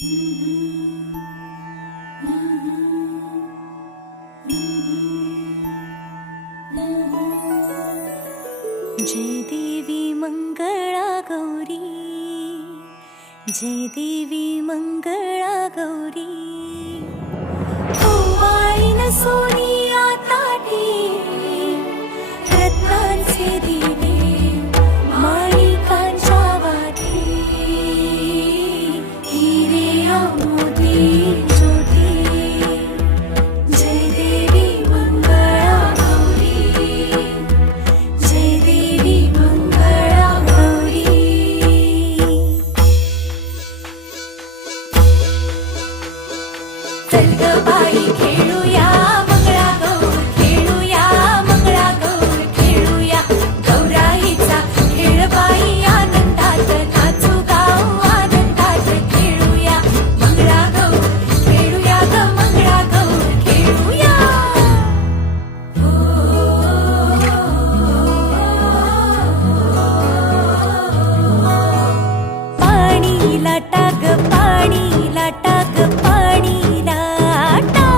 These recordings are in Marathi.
जय देवी मंगळा गौरी, जय देवी मंगळा गौरी। ओवाळीन सोनिया ताटी, रत्नांचे दिवे माणिकांच्या वाटी, हिरे मोती ज्योती। जय देवी मंगळा गौरी, जय देवी मंगळा गौरी। चल ग बाई खेळूया मंगळागौर, खेळूया मंगळागौर, खेळूया गौराईचा खेळ बाई, आनंदात नाचू गाऊ, आनंदात खेळूया मंगळागौर, खेळूया ग मंगळागौर, खेळूया। पाणी लाटा ग पाणी लाटा ग पाणी लाटा,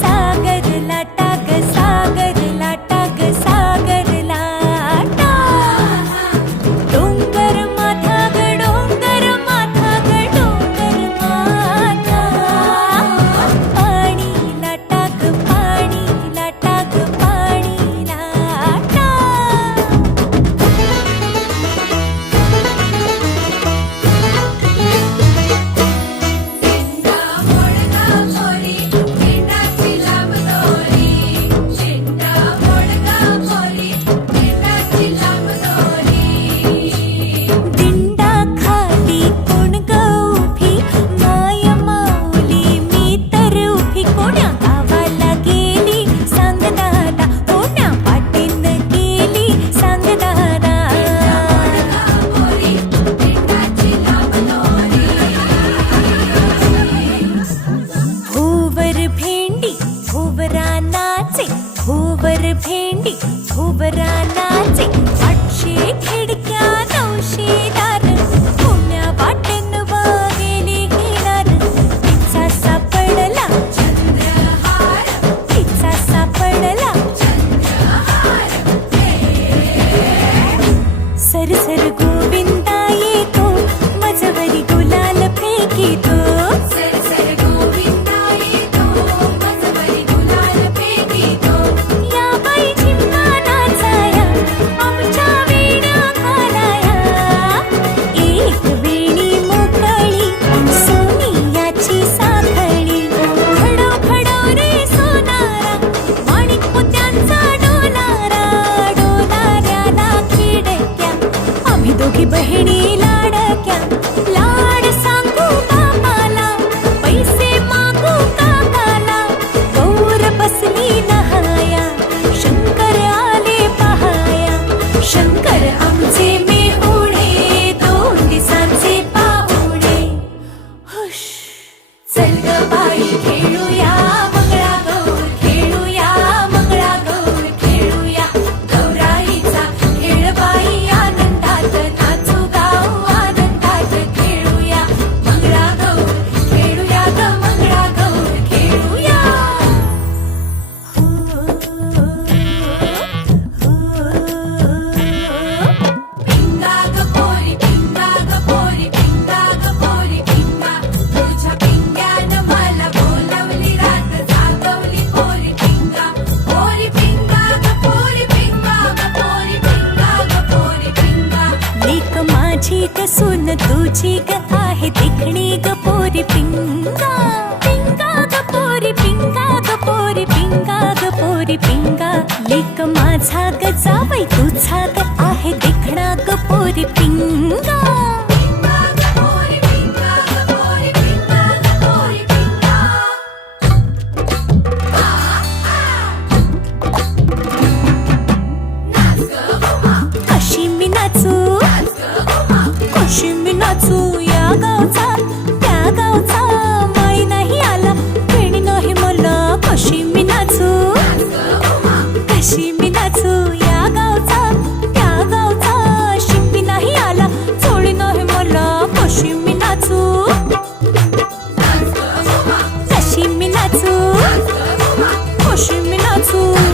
सागर लाटा ग सागर लाटा ग सागर लाटा। डोंगर माथा ग डोंगर माथा ग डोंगर माथा, पाणी लाटा ग पाणी लाटा ग पाणी लाटा। दिंडा खाली कोण ग उभी, माय माऊली मी तर उभी। कोण्या गावाला गेली सांग दादा, कोण्या वाटेन गेली सांग दादा। भुवर भेंडी भुवरा नाचे, भुवर भेंडी भुवरा नाचे। 800 खिडक्या 900 दार, कोण्या वाटेन गेली हिरार। तिचा सापडला चंद्रहार, तिचा सापडला चंद्रहार। सर सर गोविंदा येतो, मजवरी गुलाल फेकीतो। सर सर गोविंदा येतो, मजवरी गुलाल फेकीतो। या बाई झिम्मा नाचाया, आमच्या वेण्या घालाया। एक वेणी मोकळी सोनियाची साखळी, खडो खडो रे सोनारा, माणिक मोत्यांचा डोलारा। डोलाऱ्याला खिडक्या, आम्ही दोघी बहिणी लाडक्या। लाड सांगू बापाला, पैसे मागू काकाला। गौर बसली नहाया, शंकर आले पहाया। शंकर आमचे मेहुणे, 2 दिवसांचे पाहुणे। हुश चल ग बाई खेळूया मंगळागौर, खेळूया मंगळागौर, खेळूया गौराईचा खेळ बाई, आनंदात नाचू गाऊ, आनंदात खेळूया मंगळागौर, खेळूया ग मंगळागौर, खेळूया। पिंगा ग पोरी पिंगा ग पोरी पिंगा ग पोरी पिंगा, तुझ्या पिंग्यानं मला बोलवली रात, जागवली पोरी पिंगा। पोरी पिंगा ग पोरी पिंगा ग पोरी पिंगा ग पोरी पिंगा। लेक माझी ग सून तुझी ग आहे देखणी ग पोरी पिंगा। पिंगा ग पोरी पिंगा ग पोरी पिंगा ग पोरी पिंगा। लेक माझा ग जावई तुझा ग आहे देखणा ग पोरी पिंगा। पिंगा ग पोरी पिंगा ग पोरी पिंगा ग पोरी पिंगा। नाच ग उमा, कशी मी नाचू, कशी मी नाचू। या गावचा त्या गावचा, माळी नाही आला वेणी नाही मला। कशी मी नाचू, कशी मी नाचू। या गावचा त्या गावचा, शिंपी नाही आला चोळी नाही मला। कशी मी नाचू। नाचू